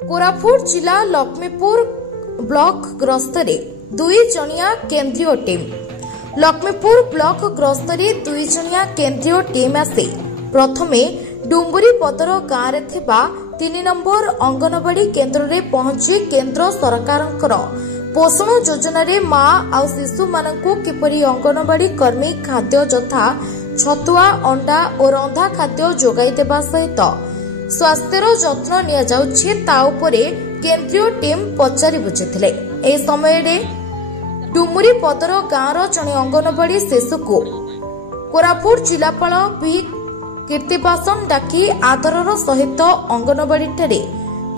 कोरापुट जिला लक्ष्मीपुर ब्लॉक ग्रस्तरे 2 जणिया केंद्रीय team. Laxmipur block ग्रस्तरे 2 जणिया केंद्रीय टीम आसे प्रथमे डुंबुरी पदर गाँव रे थिबा 3 नंबर अंगनवाड़ी केंद्र रे पहुंची केंद्र सरकारंकर पोषण योजना रे मां आ शिशु मानकु किपरि अंगनवाड़ी कर्मी खाद्य जथा छतुआ अंडा और रंधा खाद्य जोगाई देबा सहित स्वास्थ्यर जत्न निया जाउछि ता उपरे केंद्रीय टीम पचारि बुझिथिले। ए समय रे डुमुरी पदर गाँव जने अंगनवाड़ी शिशु को कोरापुट जिलापाल भी कीर्तिवासन डाकी आदरर सहित अंगनवाड़ी ठारे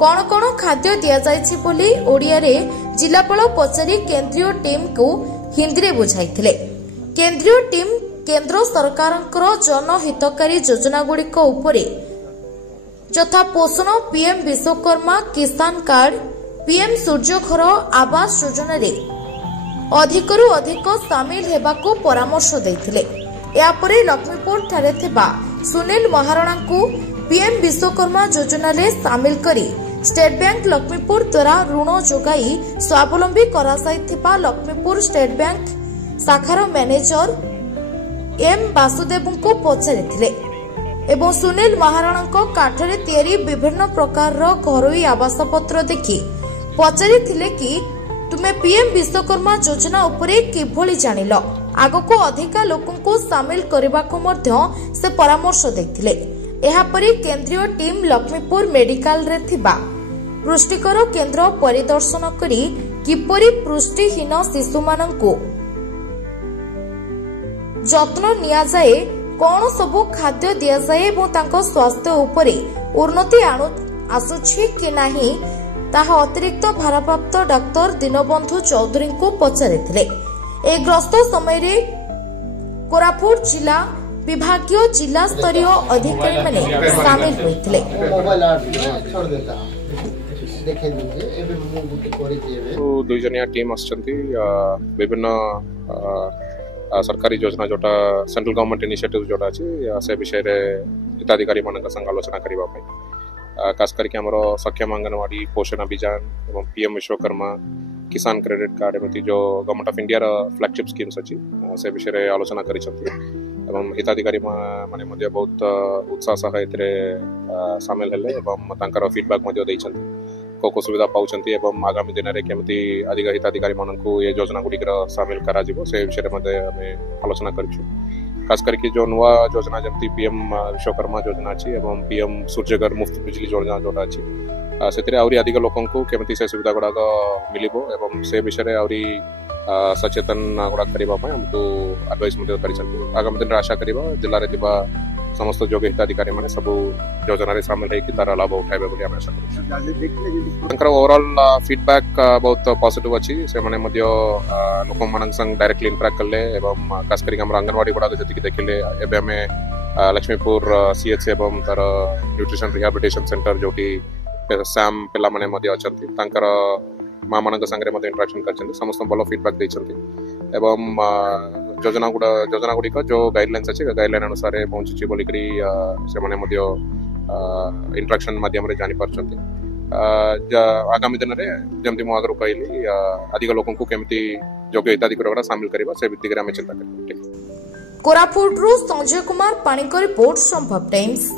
कौन कौन खाद्य दि जाइछि बोली ओडिया रे जिलापाल पचारि केंद्रीय टीम को हिंदी रे बुझाइथिले। केंद्रीय टीम केंद्र सरकारंकर जनहितकारी योजना गुड़िक उपरे यथा पोषण पीएम विश्वकर्मा किसान कार्ड पीएम सूर्यघर आवास योजना रे अधिकरु अधिक सामिल हेबाकू परामर्श देथिले। या परे लक्ष्मीपुर ठारे थिबा सुनील महाराणा को पीएम विश्वकर्मा योजना रे सामिल करी स्टेट बैंक लक्ष्मीपुर द्वारा ऋण जोगाई स्वावलंबी करासाइथिबा लक्ष्मीपुर स्टेट बैंक शाखार मैनेजर एम वासुदेव को पचारिथिले एवं सुनील महाराणा काठरे तैयारी विभिन्न प्रकार घरोई आवास पत्र देखि पचारिथिले कि तुमे पीएम विश्वकर्मा योजना उपरे किभली जानिल आगको अधिका लोकंको सामिल करबाको मध्य से परामर्श देथिले। एहा परि केंद्रीय टीम लक्ष्मीपुर मेडिकल रे थिबा पुष्टिकर केंद्र परिदर्शन करी किपरि पुष्टिहीन शिशु मानंको जत्न निया जाए कौन सबु खाद्य दिया जाए एवं तांको स्वास्थ्य उपरे उन्नति आसुछि कि नाही ताहा अतिरिक्त भारप्राप्त डाक्टर दीनबंधु चौधरी को पचारिथिले। ए ग्रस्त समय रे कोरापुट जिला विभागीय जिला स्तरीय अधिकारी माने सामिल होइथिले। दुई जनिया टीम आछंती विभिन्न सरकारी योजना जोटा सेंट्रल गवर्नमेंट इनिशिएटिव जोटा अछि से विषय रे हिताधिकारी मानक संग आलोचना करिबा पई खास करके हमर सक्षम अंगनवाड़ी पोषण अभियान एवं पीएम विश्वकर्मा किसान क्रेडिट कार्ड एमती जो गवर्नमेंट ऑफ इंडिया रा फ्लैगशिप स्कीम्स अछि से विषय रे आलोचना करि छथि एवं हिताधिकारी माने मध्ये बहुत उत्साह सह एतरे शामिल हेले एवं तांकर फीडबैक मध्ये दै छथि को सुविधा पाउछंती एवं आगामी दिन रे केमती अधिक हिताधिकारी मानकु ये योजना गुडी शामिल करा जिवो से विषय मध्ये हमें आलोचना करिछु। खास करके जो नुआ योजना जमती पीएम विश्वकर्मा योजना अछि एवं पीएम सूर्यघर मुफ्त बिजली योजना जोटा अछि सेतरे आउरी अधिक लोकंकु केमती से सुविधा गुडा मिलिबो एवं से विषय रे आउरी सचेतन गुडा करिबा पय हमकु एडवाइस मध्ये करिसंती। आगामी दिन आशा करिबा जिल्ला रे दिबा समस्त योग्य हिताधिकारी माने सब योजना रे शामिल है कि तार लाभ उठाइबे बोली हम आशा करू। तंकर ओवरऑल फीडबैक बहुत पॉजिटिव अछि से माने मध्ये लोक मानन संग डायरेक्टली इंटरेक्ट करले एवं खास करके हम अंगनवाड़ी गुडा जति देखिले एबे हमें लक्ष्मीपुर सीएच एवं तार न्यूट्रिशन रिहैबिलिटेशन सेंटर जोटी सैम पिला माने मध्ये अछंती तंकर मां मानक संगे मध्ये इंटरेक्शन करछंती समस्त भलो फीडबैक दैछंती एवं योजना गुडी जो गाइडलाइंस अच्छे गाइडलाइन अनुसार पहुंची बोली से माने मध्ये इंटरेक्शन माध्यम रे जानि परछंती। आगामी दिन रे जेमति मो आगरो कहली अधिक लोकन को केमति योग्य हिताधिकारी शामिल करबा से दिगरे हम चिंता करबो। कोरापुट रो संजय कुमार पाणिकर रिपोर्ट संभव टाइम्स।